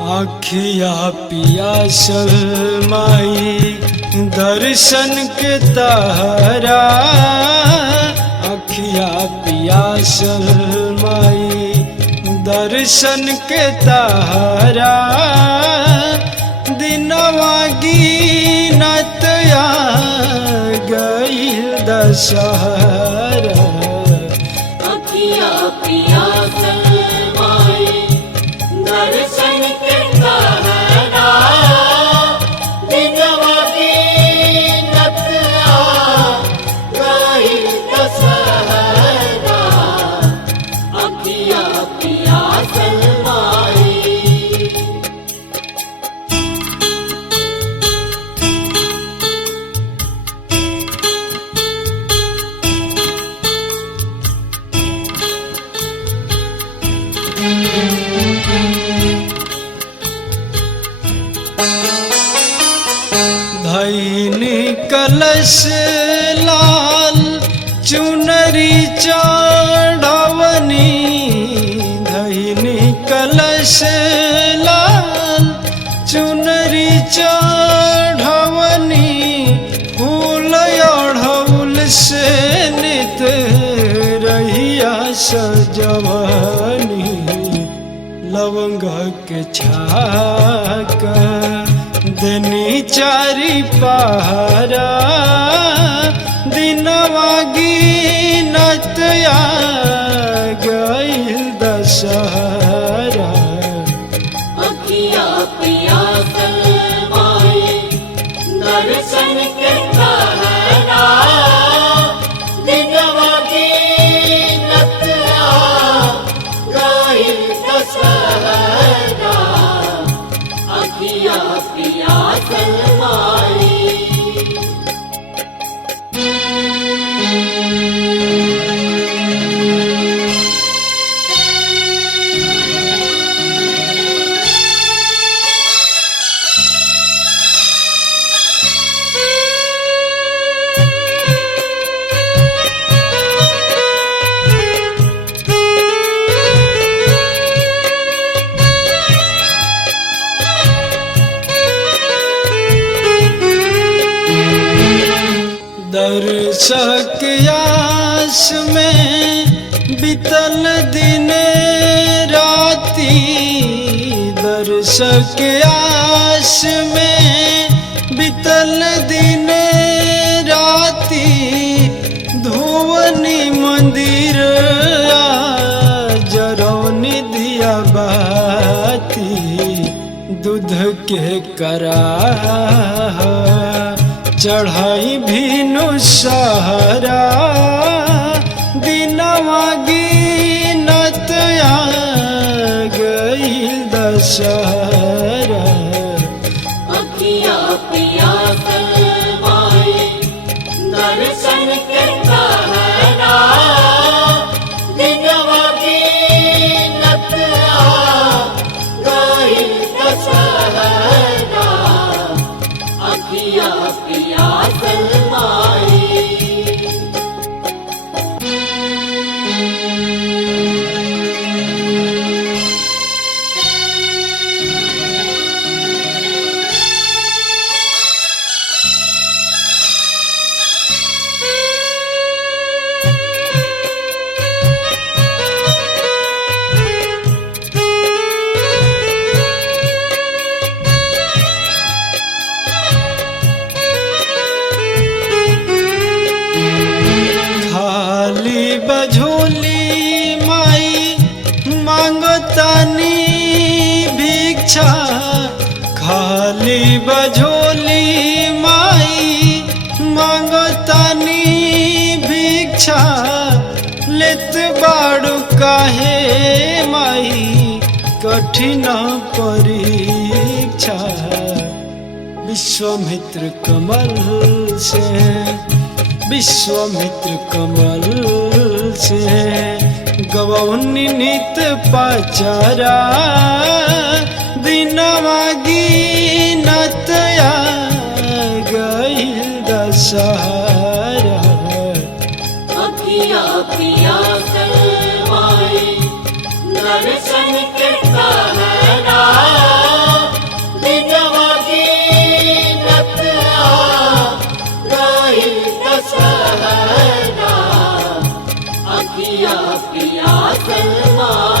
आँखिया पियासल माई दर्शन के तहरा, आँखिया पियासल माई दर्शन के तहरा, दिनवा गिनत आ गइल दशहरा। आँखिया पियासल माई दर्शन के तहरा, दिनवा गिनत आ गइल दशहरा। आँखिया पियासल माई। धैनी कलश लाल चुनरी चढ़वनी, धैनी कलश लाल चुनरी चढ़वनी, फूल अढ़ौल से नित रहिया सजवनी, लवंग के छाक देनी चारी पहरा, दिनवा गिनत आ गइल दशहरा। आँखिया पियासल माई दर्शन के तहरा, दिनवा गिनत आ गइल दशहरा। आँखिया पियासल माई। दर्शक आस में बीतल दिन राती, दर्शक आस में बीतल दिन राती, धोवनी मंदिर जरौनी दिया बाती, दूध के कराह चढ़ाई भीनु सहरा, दिनवा गिनत आ गइल दशहरा। आँखिया पियासल माई दर्शन के तहरा, दिनवा गिनत आ गइल दशहरा। आँखिया पियासल माई। बझोली माई मांगतानी भिक्षा, खाली बझोली माई मांगतानी भिक्षा, लेत बाड़ू काहे माई कठिन परीक्षा। विश्वामित्र कमल से, विश्वामित्र कमल से गवौनी नित पचरा, दिनवा गिनत आ गइल दशहरा। आँखिया पियासल माई दर्शन के तहरा, गइल दशहरा अखिया पियासल माँ